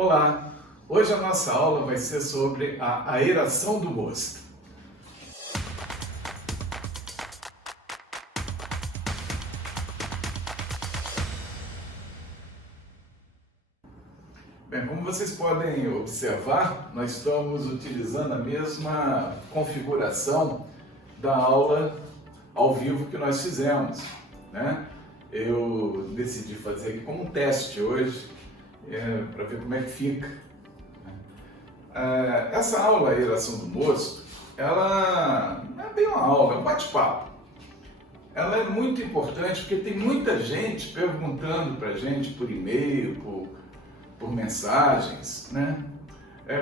Olá! Hoje a nossa aula vai ser sobre a aeração do mosto. Bem, como vocês podem observar, nós estamos utilizando a mesma configuração da aula ao vivo que nós fizemos, né? Eu decidi fazer aqui como um teste hoje, para ver como é que fica. Essa aula, a aeração do mosto, ela não é bem uma aula, é um bate-papo. Ela é muito importante porque tem muita gente perguntando para a gente por e-mail, por mensagens, né?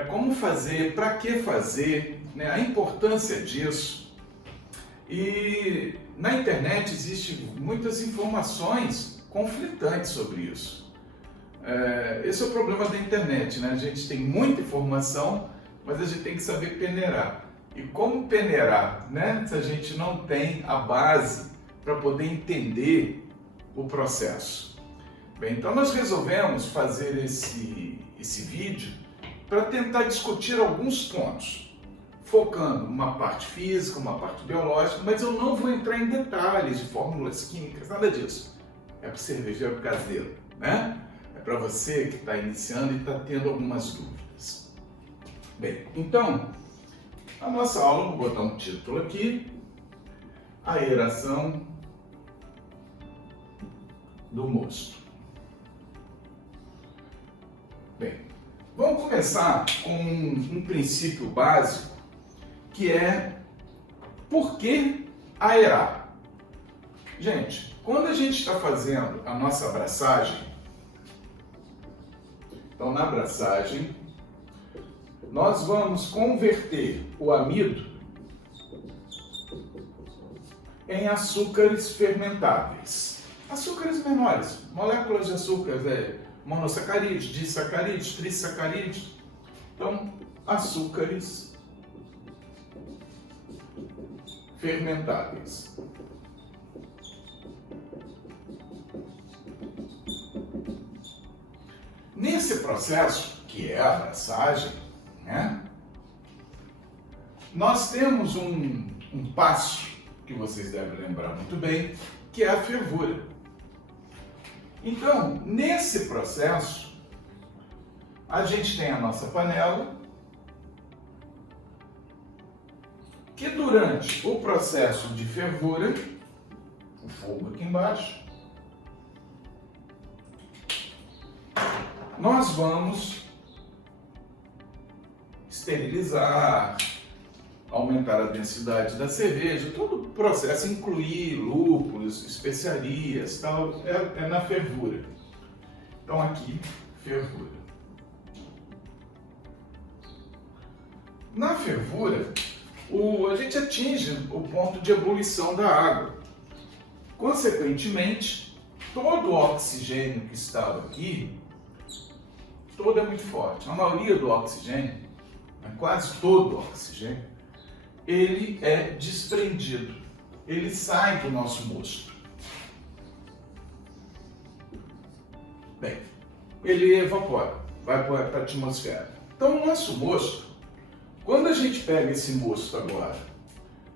Como fazer, para que fazer, né? A importância disso. E na internet existem muitas informações conflitantes sobre isso. Esse é o problema da internet, né? A gente tem muita informação, mas a gente tem que saber peneirar. E como peneirar, né? Se a gente não tem a base para poder entender o processo. Bem, então nós resolvemos fazer esse vídeo para tentar discutir alguns pontos, focando uma parte física, uma parte biológica, mas eu não vou entrar em detalhes de fórmulas químicas, nada disso. É para o cervejeiro caseiro, né? É para você que está iniciando e está tendo algumas dúvidas. Bem, então, a nossa aula, vou botar um título aqui, aeração do mosto. Bem, vamos começar com um princípio básico, que é por que aerar? Gente, quando a gente está fazendo a nossa abraçagem, então na abraçagem, nós vamos converter o amido em açúcares fermentáveis. Açúcares menores, moléculas de açúcares, monossacarídeos, disacarídeos, trissacarídeos. Então, açúcares fermentáveis. Nesse processo, que é a abraçagem, né, nós temos um passo que vocês devem lembrar muito bem, que é a fervura. Então, nesse processo, a gente tem a nossa panela, que durante o processo de fervura, o fogo aqui embaixo, nós vamos esterilizar, aumentar a densidade da cerveja, todo o processo, incluir lúpulos, especiarias, tal, é na fervura. Então aqui, fervura. Na fervura, a gente atinge o ponto de ebulição da água. Consequentemente, todo o oxigênio que estava aqui, todo é muito forte. A maioria do oxigênio, quase todo o oxigênio, ele é desprendido. Ele sai do nosso mosto. Bem, ele evapora, vai para a atmosfera. Então, o nosso mosto, quando a gente pega esse mosto agora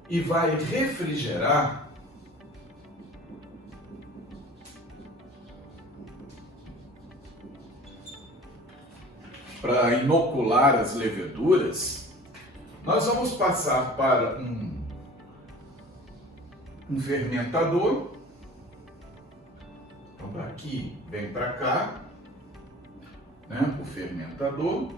e vai refrigerar, para inocular as leveduras, nós vamos passar para um fermentador. Então daqui vem para cá, né, o fermentador.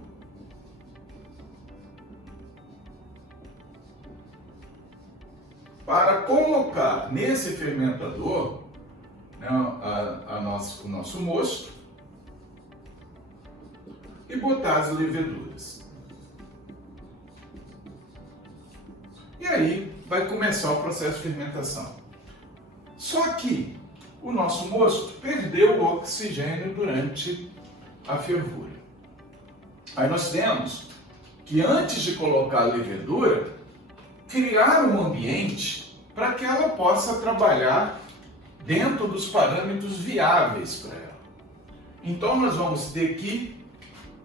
Para colocar nesse fermentador, né, o nosso mosto e botar as leveduras. E aí vai começar o processo de fermentação. Só que o nosso mosto perdeu o oxigênio durante a fervura. Aí nós temos que, antes de colocar a levedura, criar um ambiente para que ela possa trabalhar dentro dos parâmetros viáveis para ela. Então nós vamos ter que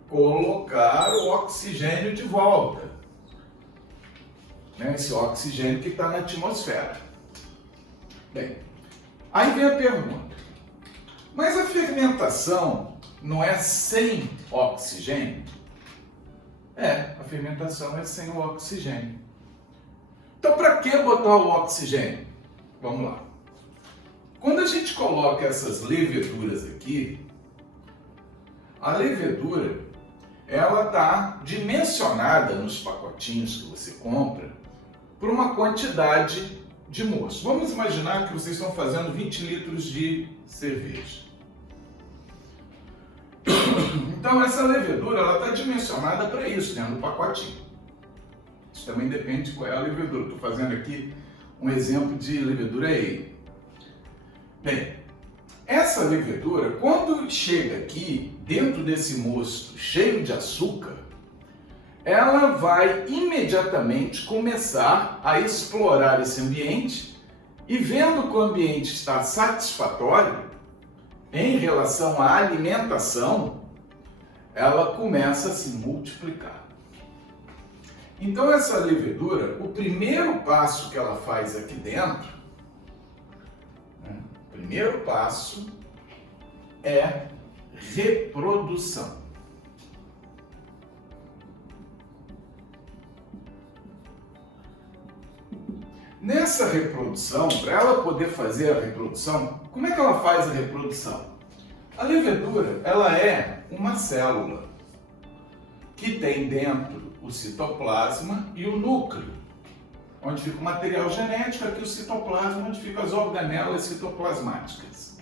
colocar o oxigênio de volta, né? Esse oxigênio que está na atmosfera. Bem, aí vem a pergunta, mas a fermentação não é sem oxigênio? A fermentação é sem o oxigênio. Então, para que botar o oxigênio? Vamos lá. Quando a gente coloca essas leveduras aqui, a levedura, ela está dimensionada nos pacotinhos que você compra por uma quantidade de mosto. Vamos imaginar que vocês estão fazendo 20 litros de cerveja. Então, essa levedura está dimensionada para isso, dentro do pacotinho. Isso também depende de qual é a levedura. Estou fazendo aqui um exemplo de levedura ale. Bem, essa levedura, quando chega aqui, dentro desse mosto cheio de açúcar, ela vai imediatamente começar a explorar esse ambiente e, vendo que o ambiente está satisfatório em relação à alimentação, ela começa a se multiplicar. Então, essa levedura, o primeiro passo que ela faz aqui dentro, o primeiro passo é reprodução. Nessa reprodução, para ela poder fazer a reprodução, como é que ela faz a reprodução? A levedura, ela é uma célula que tem dentro o citoplasma e o núcleo, onde fica o material genético, aqui o citoplasma, onde ficam as organelas citoplasmáticas.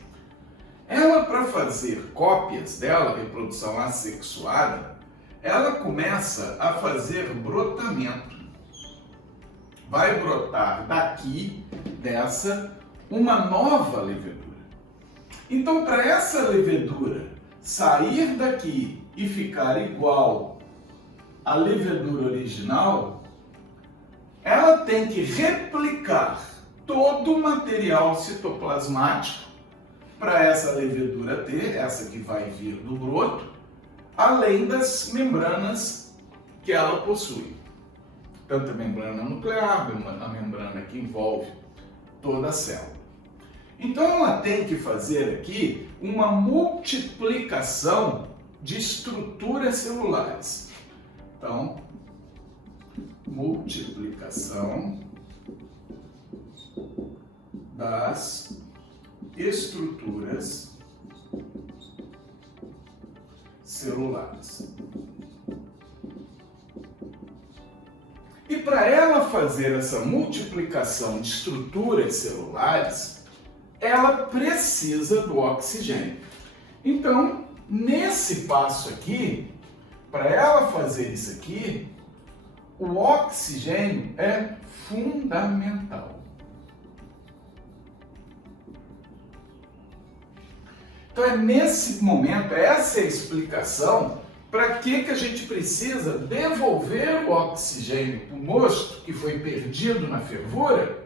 Ela, para fazer cópias dela, reprodução assexuada, ela começa a fazer brotamento. Vai brotar daqui, dessa, uma nova levedura. Então, para essa levedura sair daqui e ficar igual à levedura original, ela tem que replicar todo o material citoplasmático para essa levedura ter, essa que vai vir do broto, além das membranas que ela possui. Tanto a membrana nuclear, a membrana que envolve toda a célula. Então ela tem que fazer aqui uma multiplicação de estruturas celulares. Então, multiplicação das estruturas celulares. E para ela fazer essa multiplicação de estruturas celulares, ela precisa do oxigênio. Então, nesse passo aqui, para ela fazer isso aqui, o oxigênio é fundamental. Então é nesse momento, essa é a explicação para que a gente precisa devolver o oxigênio para o mosto que foi perdido na fervura,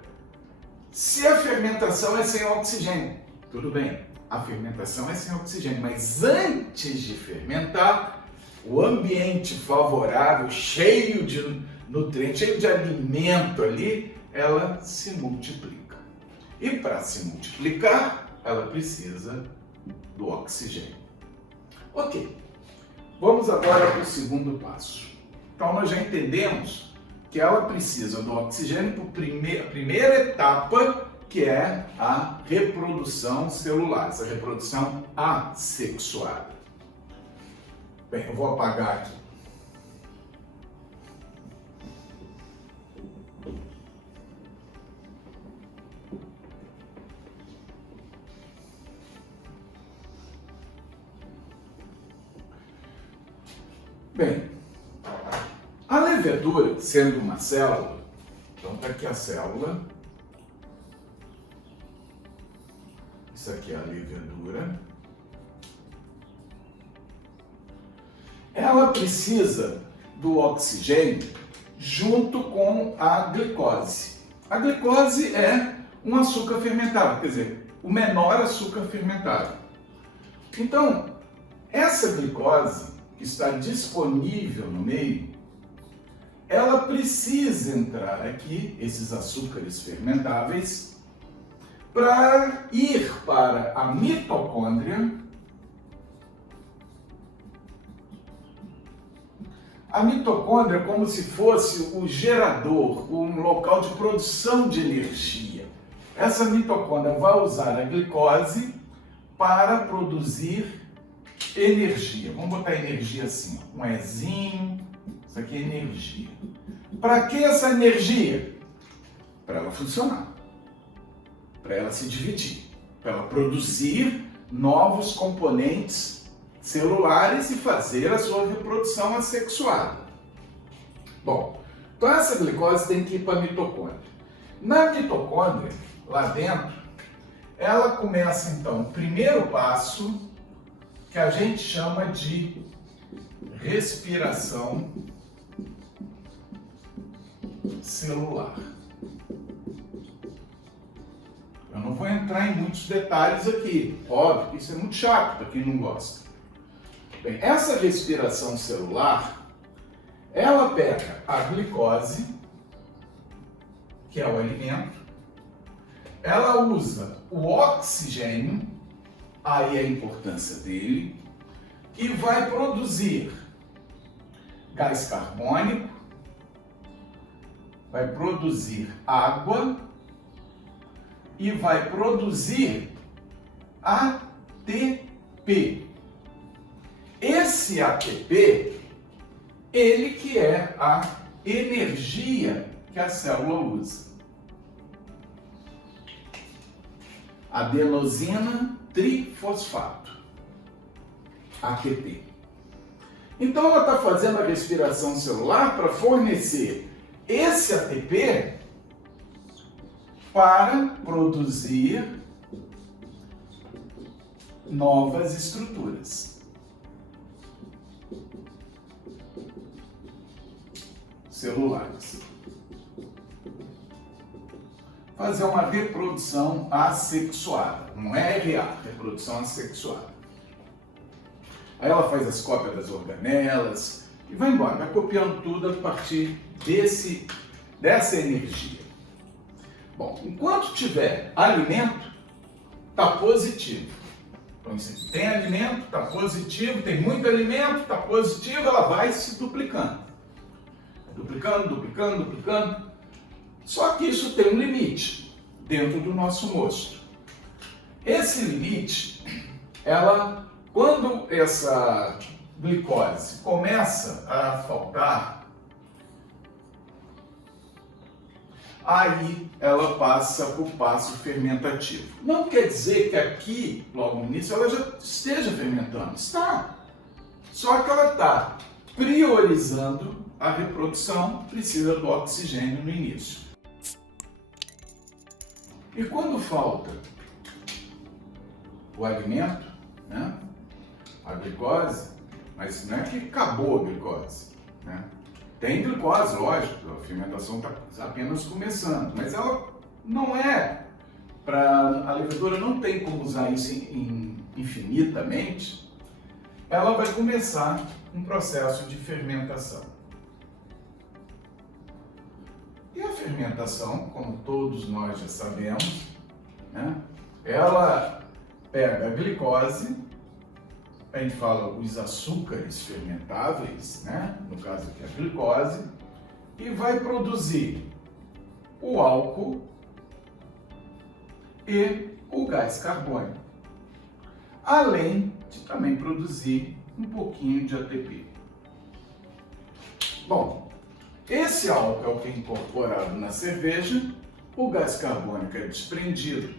se a fermentação é sem oxigênio. Tudo bem, a fermentação é sem oxigênio, mas antes de fermentar, o ambiente favorável, cheio de nutrientes, cheio de alimento ali, ela se multiplica. E para se multiplicar, ela precisa do oxigênio. Ok, vamos agora para o segundo passo. Então nós já entendemos que ela precisa do oxigênio para a primeira etapa, que é a reprodução celular, essa reprodução assexuada. Bem, eu vou apagar aqui. Bem, a levedura, sendo uma célula, então está aqui a célula, isso aqui é a levedura, ela precisa do oxigênio junto com a glicose. A glicose é um açúcar fermentado, quer dizer, o menor açúcar fermentado. Então, essa glicose, que está disponível no meio, ela precisa entrar aqui, esses açúcares fermentáveis, para ir para a mitocôndria. A mitocôndria é como se fosse o gerador, um local de produção de energia. Essa mitocôndria vai usar a glicose para produzir energia. Vamos botar energia assim, ó. Um Ezinho, isso aqui é energia. Para que essa energia? Para ela funcionar, para ela se dividir, para ela produzir novos componentes celulares e fazer a sua reprodução assexuada. Bom, então essa glicose tem que ir para a mitocôndria. Na mitocôndria, lá dentro, ela começa então o primeiro passo que a gente chama de respiração celular. Eu não vou entrar em muitos detalhes aqui, óbvio, isso é muito chato para quem não gosta. Bem, essa respiração celular, ela pega a glicose, que é o alimento, ela usa o oxigênio, aí a importância dele, e vai produzir gás carbônico, vai produzir água e vai produzir ATP. Esse ATP, ele que é a energia que a célula usa. Adenosina trifosfato, ATP. Então ela está fazendo a respiração celular para fornecer esse ATP para produzir novas estruturas celulares. Fazer uma reprodução assexuada, um RA, reprodução assexuada. Aí ela faz as cópias das organelas e vai embora, vai copiando tudo a partir dessa energia. Bom, enquanto tiver alimento, está positivo. Então, se tem alimento, está positivo, tem muito alimento, está positivo, ela vai se duplicando. Duplicando, duplicando, duplicando. Só que isso tem um limite dentro do nosso mosto. Esse limite, quando essa glicose começa a faltar, aí ela passa para o passo fermentativo. Não quer dizer que aqui, logo no início, ela já esteja fermentando. Está. Só que ela está priorizando a reprodução, precisa do oxigênio no início. E quando falta o alimento, né, a glicose, mas não é que acabou a glicose, né? Tem glicose, lógico, a fermentação está apenas começando, mas ela não é a levedura não tem como usar isso infinitamente. Ela vai começar um processo de fermentação. E a fermentação, como todos nós já sabemos, né, ela pega a glicose, a gente fala os açúcares fermentáveis, né, no caso aqui a glicose, e vai produzir o álcool e o gás carbônico, além de também produzir um pouquinho de ATP. Bom, esse álcool é o que é incorporado na cerveja, o gás carbônico é desprendido.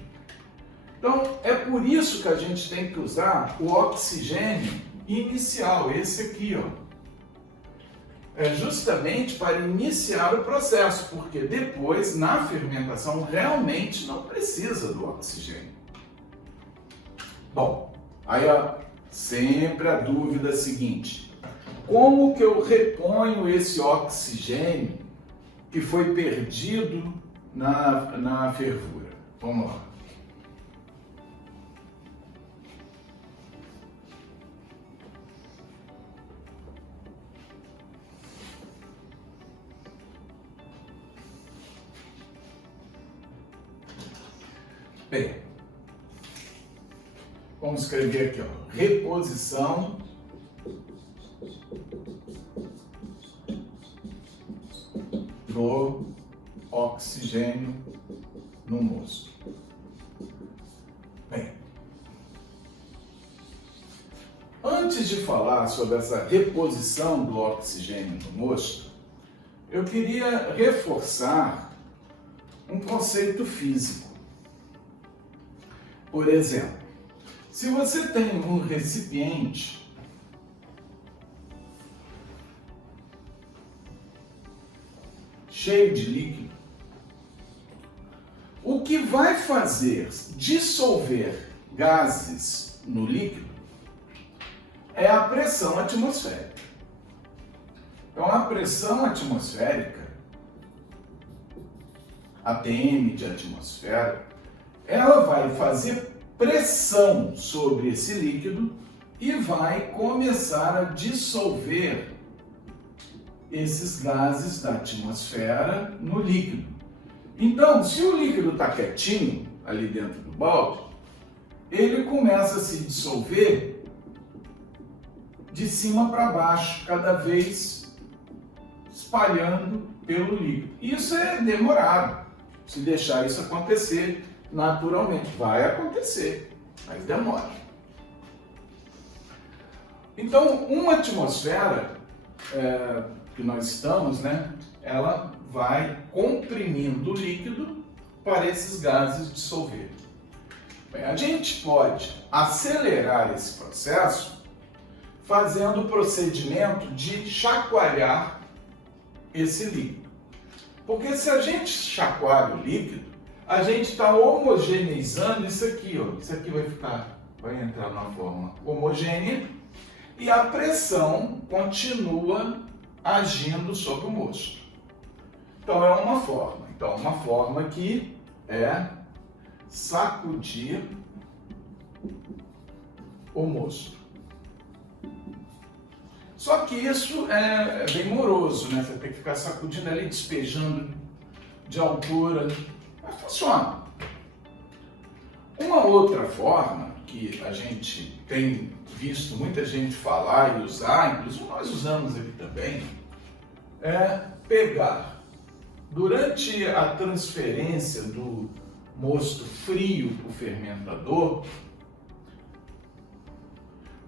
Então, é por isso que a gente tem que usar o oxigênio inicial, esse aqui, ó. É justamente para iniciar o processo, porque depois, na fermentação, realmente não precisa do oxigênio. Bom, aí ó, sempre a dúvida seguinte: como que eu reponho esse oxigênio que foi perdido na fervura? Vamos lá. Bem, vamos escrever aqui, ó, reposição do oxigênio no mosto. Bem, antes de falar sobre essa reposição do oxigênio no mosto, eu queria reforçar um conceito físico. Por exemplo, se você tem um recipiente cheio de líquido, o que vai fazer dissolver gases no líquido é a pressão atmosférica. Então, a pressão atmosférica, a ATM de atmosfera, ela vai fazer pressão sobre esse líquido e vai começar a dissolver esses gases da atmosfera no líquido. Então, se o líquido está quietinho ali dentro do balde, ele começa a se dissolver de cima para baixo, cada vez espalhando pelo líquido. Isso é demorado. Se deixar isso acontecer naturalmente, vai acontecer, mas demora. Então, uma atmosfera que nós estamos, né, ela vai comprimindo o líquido para esses gases dissolverem. Bem, a gente pode acelerar esse processo fazendo o procedimento de chacoalhar esse líquido. Porque se a gente chacoalha o líquido, a gente está homogeneizando isso aqui, ó. Isso aqui vai entrar numa forma homogênea e a pressão continua agindo sobre o mosto. Então é uma forma. Então uma forma que é sacudir o mosto. Só que isso é bem moroso, né? Você tem que ficar sacudindo ali, despejando de altura. Mas funciona. Uma outra forma que a gente tem visto muita gente falar e usar, inclusive nós usamos aqui também, é pegar, durante a transferência do mosto frio para o fermentador,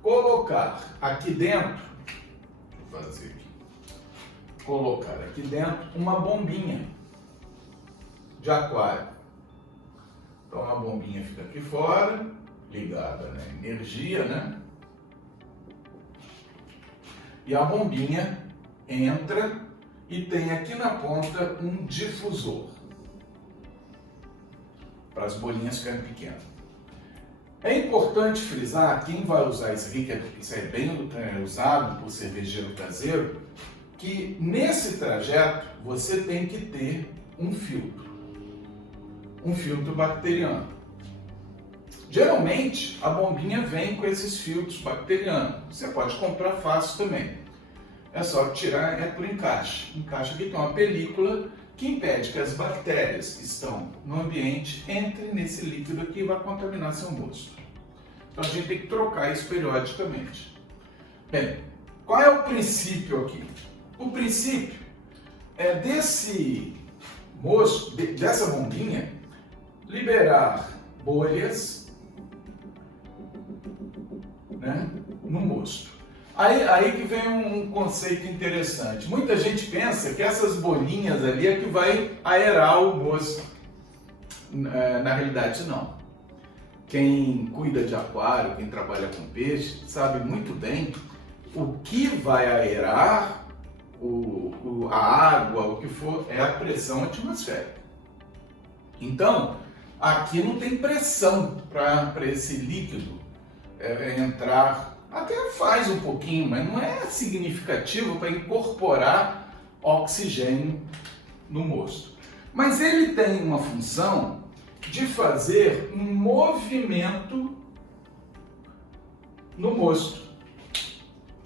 colocar aqui dentro, colocar aqui dentro uma bombinha de aquário. Então a bombinha fica aqui fora, ligada na energia, né? E a bombinha entra e tem aqui na ponta um difusor para as bolinhas ficarem pequenas. É importante frisar, quem vai usar isso aqui, que isso é bem usado por cervejeiro caseiro, que nesse trajeto você tem que ter um filtro bacteriano. Geralmente a bombinha vem com esses filtros bacterianos. Você pode comprar fácil também. É só tirar, é por encaixe. Encaixe aqui tem uma película que impede que as bactérias que estão no ambiente entrem nesse líquido aqui e vá contaminar seu mosto. Então a gente tem que trocar isso periodicamente. Bem, qual é o princípio aqui? O princípio é desse mosto, dessa bombinha, liberar bolhas, né, no mosto. Aí que vem um conceito interessante. Muita gente pensa que essas bolinhas ali é que vai aerar o mosto. Na realidade, não. Quem cuida de aquário, quem trabalha com peixe, sabe muito bem o que vai aerar a água, o que for, é a pressão atmosférica. Então, aqui não tem pressão para esse líquido entrar. Até faz um pouquinho, mas não é significativo para incorporar oxigênio no mosto. Mas ele tem uma função de fazer um movimento no mosto.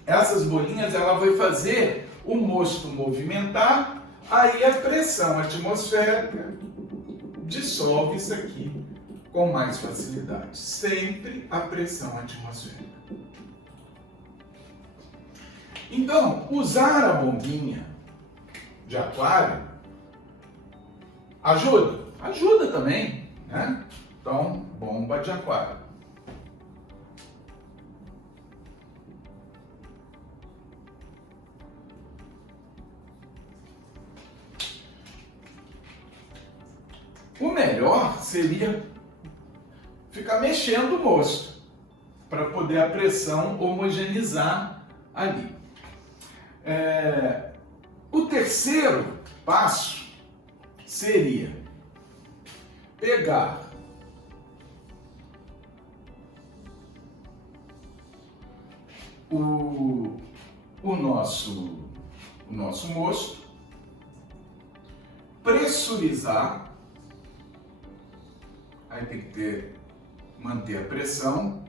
Essas bolinhas, ela vai fazer o mosto movimentar, aí a pressão atmosférica dissolve isso aqui com mais facilidade. Sempre a pressão atmosférica. Então, usar a bombinha de aquário ajuda? Ajuda também, né? Então, bomba de aquário. O melhor seria ficar mexendo o mosto para poder a pressão homogeneizar ali. O terceiro passo seria pegar o nosso mosto, pressurizar, aí tem que manter a pressão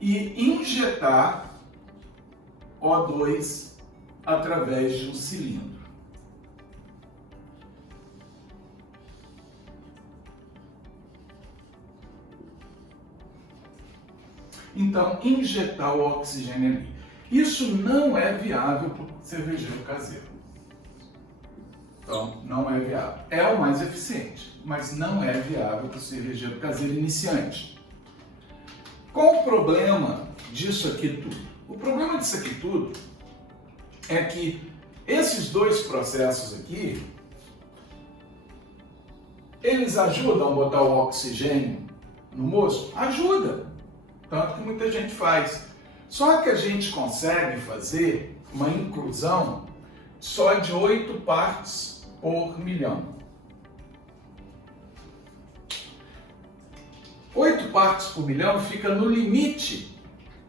e injetar O2 através de um cilindro. Então, injetar o oxigênio ali. Isso não é viável para o cervejeiro caseiro. Então, não é viável. É o mais eficiente, mas não é viável para o cervejeiro caseiro iniciante. Qual o problema disso aqui tudo? O problema disso aqui tudo é que esses dois processos aqui, eles ajudam a botar o oxigênio no mosto? Ajuda, tanto que muita gente faz. Só que a gente consegue fazer uma inclusão só de 8 partes por milhão. 8 partes por milhão fica no limite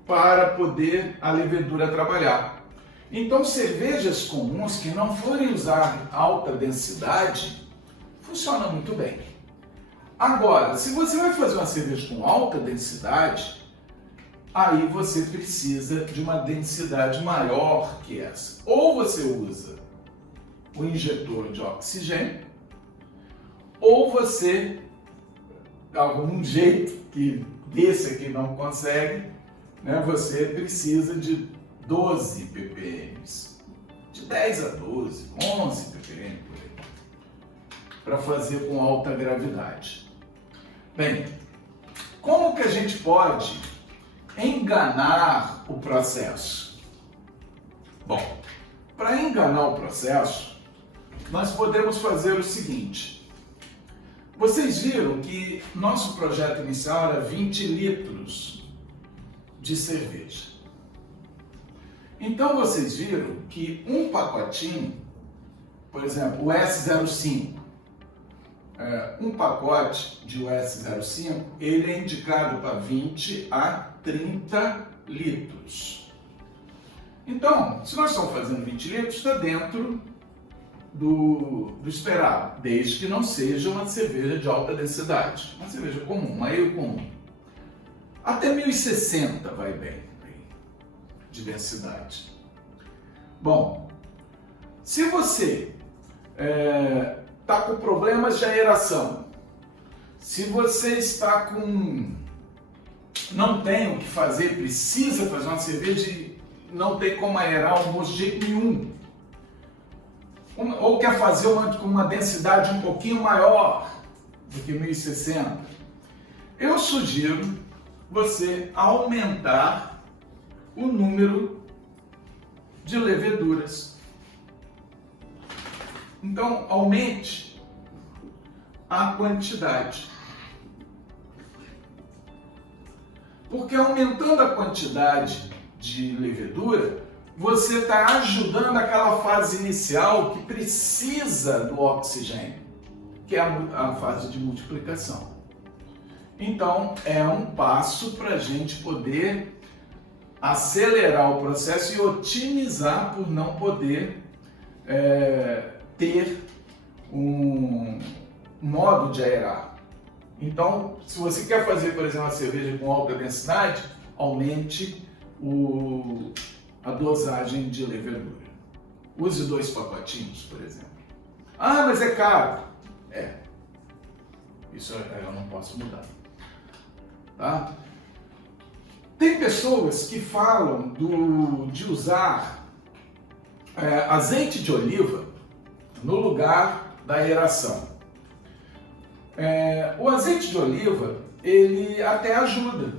para poder a levedura trabalhar. Então, cervejas comuns que não forem usar alta densidade, funcionam muito bem. Agora, se você vai fazer uma cerveja com alta densidade, aí você precisa de uma densidade maior que essa. Ou você usa o injetor de oxigênio, ou você, de algum jeito que desse aqui não consegue, né, você precisa de 12 ppm, de 10 a 12, 11 ppm por aí, para fazer com alta gravidade. Bem, como que a gente pode enganar o processo? Bom, para enganar o processo, nós podemos fazer o seguinte. Vocês viram que nosso projeto inicial era 20 litros de cerveja. Então vocês viram que um pacotinho, por exemplo, o S05, um pacote de US05, ele é indicado para 20 a 30 litros. Então, se nós estamos fazendo 20 litros, está dentro do esperado, desde que não seja uma cerveja de alta densidade, uma cerveja comum, uma ale comum. Até 1060 vai bem de densidade. Bom, se você está com problemas de aeração, se você está com... não tem o que fazer, precisa fazer uma cerveja e não tem como aerar o mosto de jeito nenhum, ou quer fazer com uma densidade um pouquinho maior do que 1060, eu sugiro você aumentar o número de leveduras. Então, aumente a quantidade. Porque aumentando a quantidade de levedura, você está ajudando aquela fase inicial que precisa do oxigênio, que é a fase de multiplicação. Então, é um passo para a gente poder acelerar o processo e otimizar por não poder ter um modo de aerar. Então, se você quer fazer, por exemplo, uma cerveja com alta densidade, aumente a dosagem de levedura. Use 2 pacotinhos, por exemplo. Ah, mas é caro. Isso eu não posso mudar. tá? Tem pessoas que falam de usar azeite de oliva no lugar da aeração. O azeite de oliva, ele até ajuda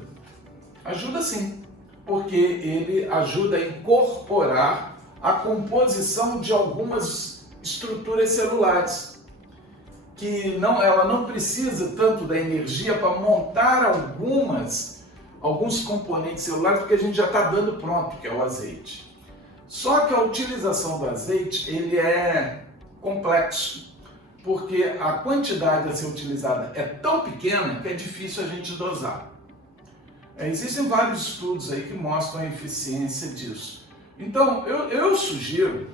sim, porque ele ajuda a incorporar a composição de algumas estruturas celulares, que ela não precisa tanto da energia para montar alguns componentes celulares, porque a gente já está dando pronto, que é o azeite. Só que a utilização do azeite, ele é complexo, porque a quantidade a ser utilizada é tão pequena que é difícil a gente dosar. Existem vários estudos aí que mostram a eficiência disso. Então, eu sugiro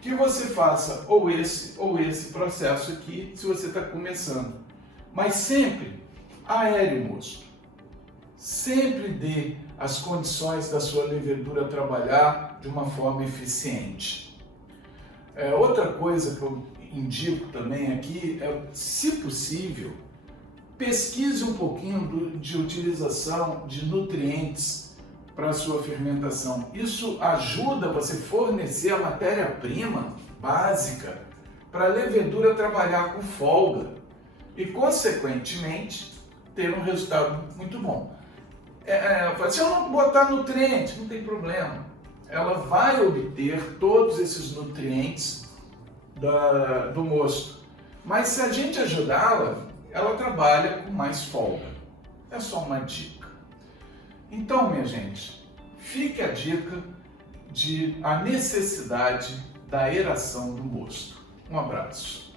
que você faça ou esse processo aqui, se você está começando. Mas sempre aere o mosto. Sempre dê as condições da sua levedura trabalhar de uma forma eficiente. Outra coisa que eu indico também aqui é, se possível, pesquise um pouquinho de utilização de nutrientes para a sua fermentação. Isso ajuda você a fornecer a matéria-prima básica para a levedura trabalhar com folga e, consequentemente, ter um resultado muito bom. Se eu não botar nutrientes, não tem problema. Ela vai obter todos esses nutrientes do mosto. Mas se a gente ajudá-la, ela trabalha com mais folga. É só uma dica. Então, minha gente, fique a dica a necessidade da aeração do mosto. Um abraço.